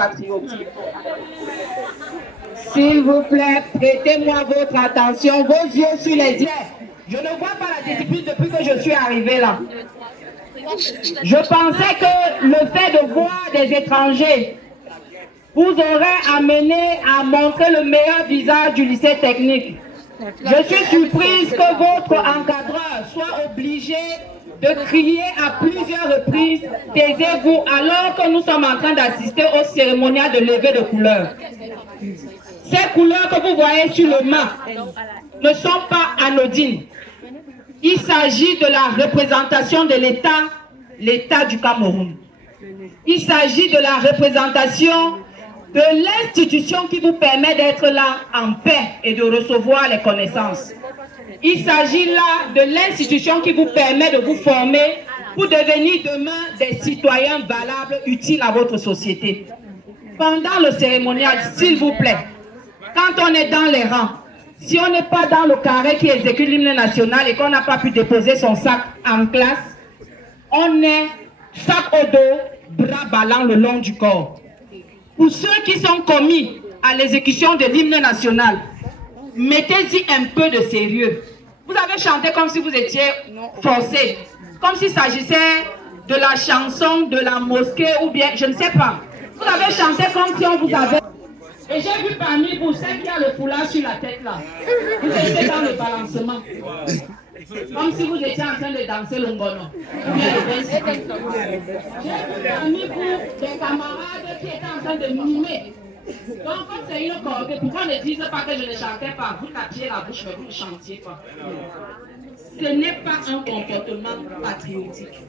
patriotique. S'il vous plaît, prêtez-moi votre attention, vos yeux sur les yeux. Je ne vois pas la discipline depuis que je suis arrivée là. Je pensais que le fait de voir des étrangers vous aurait amené à montrer le meilleur visage du lycée technique. Je suis surprise que votre encadreur soit obligé de crier à plusieurs reprises « Taisez-vous » alors que nous sommes en train d'assister au cérémonial de levée de couleurs. Ces couleurs que vous voyez sur le mât ne sont pas anodines. Il s'agit de la représentation de l'État du Cameroun. Il s'agit de la représentation de l'institution qui vous permet d'être là en paix et de recevoir les connaissances. Il s'agit là de l'institution qui vous permet de vous former pour devenir demain des citoyens valables, utiles à votre société. Pendant le cérémonial, s'il vous plaît, quand on est dans les rangs, si on n'est pas dans le carré qui exécute l'hymne national et qu'on n'a pas pu déposer son sac en classe, on est sac au dos, bras ballants le long du corps. Pour ceux qui sont commis à l'exécution de l'hymne national, mettez-y un peu de sérieux. Vous avez chanté comme si vous étiez forcé, comme s'il s'agissait de la chanson de la mosquée ou bien, je ne sais pas. Vous avez chanté comme si on vous avait... Et j'ai vu parmi vous ceux qui a le foulard sur la tête là. Vous étiez dans le balancement. Comme si vous étiez en train de danser le ngono. J'ai vu parmi vous des camarades qui étaient en train de mimer. Donc comme c'est une corvée, pourquoi ne dites pas que je ne chantais pas? Vous tapiez la bouche, mais vous ne chantiez pas. Ce n'est pas un comportement patriotique.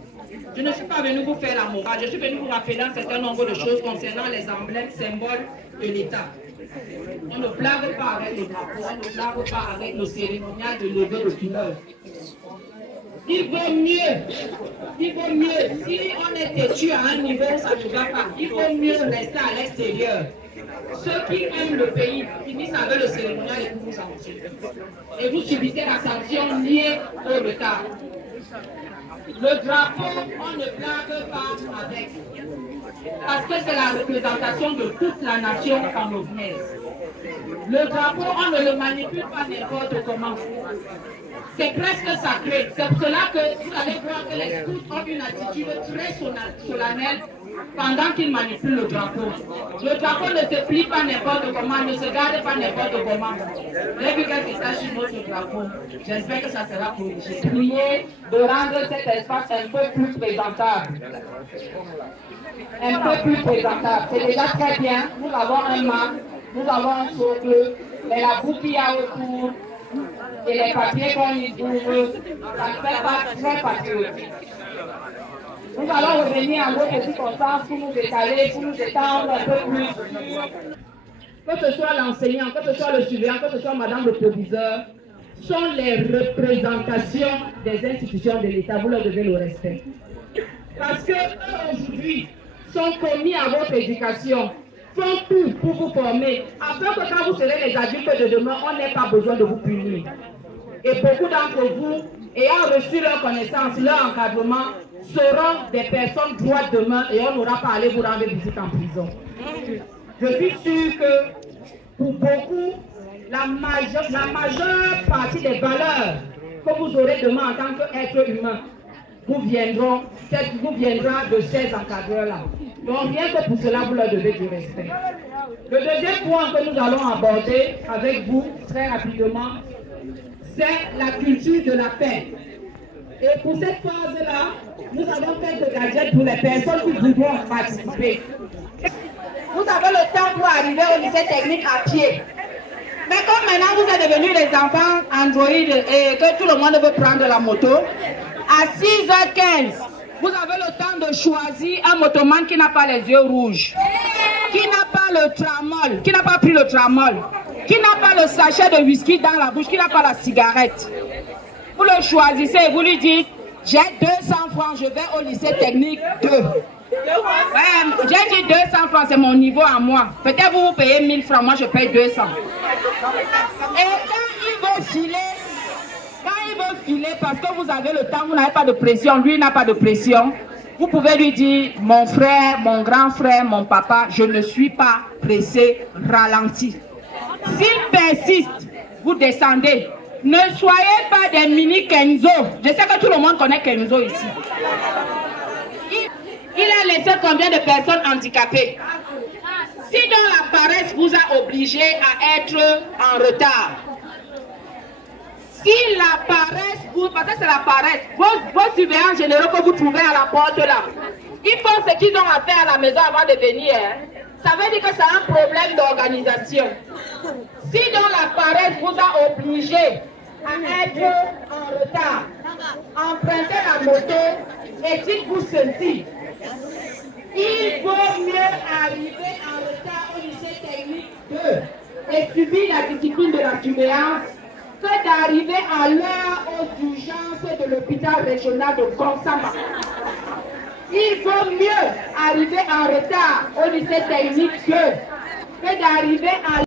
Je ne suis pas venu vous faire la morale, je suis venu vous rappeler un certain nombre de choses concernant les emblèmes, symboles de l'État. On ne blague pas avec le drapeau, on ne blague pas avec le cérémonial de levée de couleurs. Il vaut mieux, si on est têtu à un niveau, ça ne va pas, il vaut mieux rester à l'extérieur. Ceux qui aiment le pays finissent avec le cérémonial et vous sanctionnez. Et vous subissez la sanction liée au retard. Le drapeau, on ne blague pas avec. Parce que c'est la représentation de toute la nation camerounaise. Le drapeau, on ne le manipule pas n'importe comment. C'est presque sacré. C'est pour cela que vous allez voir que les scouts ont une attitude très solennelle pendant qu'ils manipulent le drapeau. Le drapeau ne se plie pas n'importe comment, ne se garde pas n'importe comment. Vous avez vu qu'est-ce qui s'agit sur notre drapeau. J'espère que ça sera corrigé. Priez de rendre cet espace un peu plus présentable. Un peu plus présentable. C'est déjà très bien. Nous avons un mât, nous avons un socle, mais la boucle qu'il y a autour et les papiers qu'on y ouvre, ça ne fait pas très patriotique. Nous allons revenir à d'autres circonstances pour nous décaler, pour nous étendre un peu plus. Que ce soit l'enseignant, que ce soit le surveillant, que ce soit madame le proviseur, sont les représentations des institutions de l'État. Vous leur devez le respect. Parce que eux aujourd'hui sont commis à votre éducation, font tout pour vous former, afin que quand vous serez les adultes de demain, on n'ait pas besoin de vous punir. Et beaucoup d'entre vous, ayant reçu leur connaissance, leur encadrement, seront des personnes droites demain et on n'aura pas à aller vous rendre visite en prison. Je suis sûre que pour beaucoup, la majeure partie des valeurs que vous aurez demain en tant qu'être humain vous viendra de ces encadreurs-là. Donc rien que pour cela, vous leur devez du respect. Le deuxième point que nous allons aborder avec vous très rapidement, c'est la culture de la paix. Et pour cette phase-là, nous avons fait des gadgets pour les personnes qui voudront participer. Vous avez le temps pour arriver au lycée technique à pied. Mais comme maintenant vous êtes devenus les enfants Android et que tout le monde veut prendre la moto, à 6h15, vous avez le temps de choisir un motoman qui n'a pas les yeux rouges, qui n'a pas le tramol, qui n'a pas pris le tramol, qui n'a pas le sachet de whisky dans la bouche, qui n'a pas la cigarette. Vous le choisissez et vous lui dites, j'ai 200 francs, je vais au lycée technique 2. J'ai dit 200 francs, c'est mon niveau à moi. Peut-être vous payez 1000 francs, moi je paye 200. Et quand il veut filer, parce que vous avez le temps, vous n'avez pas de pression, lui n'a pas de pression, vous pouvez lui dire, mon frère, mon grand frère, mon papa, je ne suis pas pressé, ralenti. S'il persiste, vous descendez. Ne soyez pas des mini Kenzo. Je sais que tout le monde connaît Kenzo ici. Il a laissé combien de personnes handicapées? Si dans la paresse vous a obligé à être en retard, si la paresse, parce que c'est la paresse, vos surveillants généraux que vous trouvez à la porte là, ils font ce qu'ils ont à faire à la maison avant de venir. Ça veut dire que c'est un problème d'organisation. Si dans la paresse vous a obligé à être en retard, empruntez la moto et dites-vous ceci. Il vaut mieux arriver en retard au lycée technique 2 et subir la discipline de la surveillance que d'arriver à l'heure aux urgences de l'hôpital régional de Gonsama. Il vaut mieux arriver en retard au lycée technique 2 que d'arriver à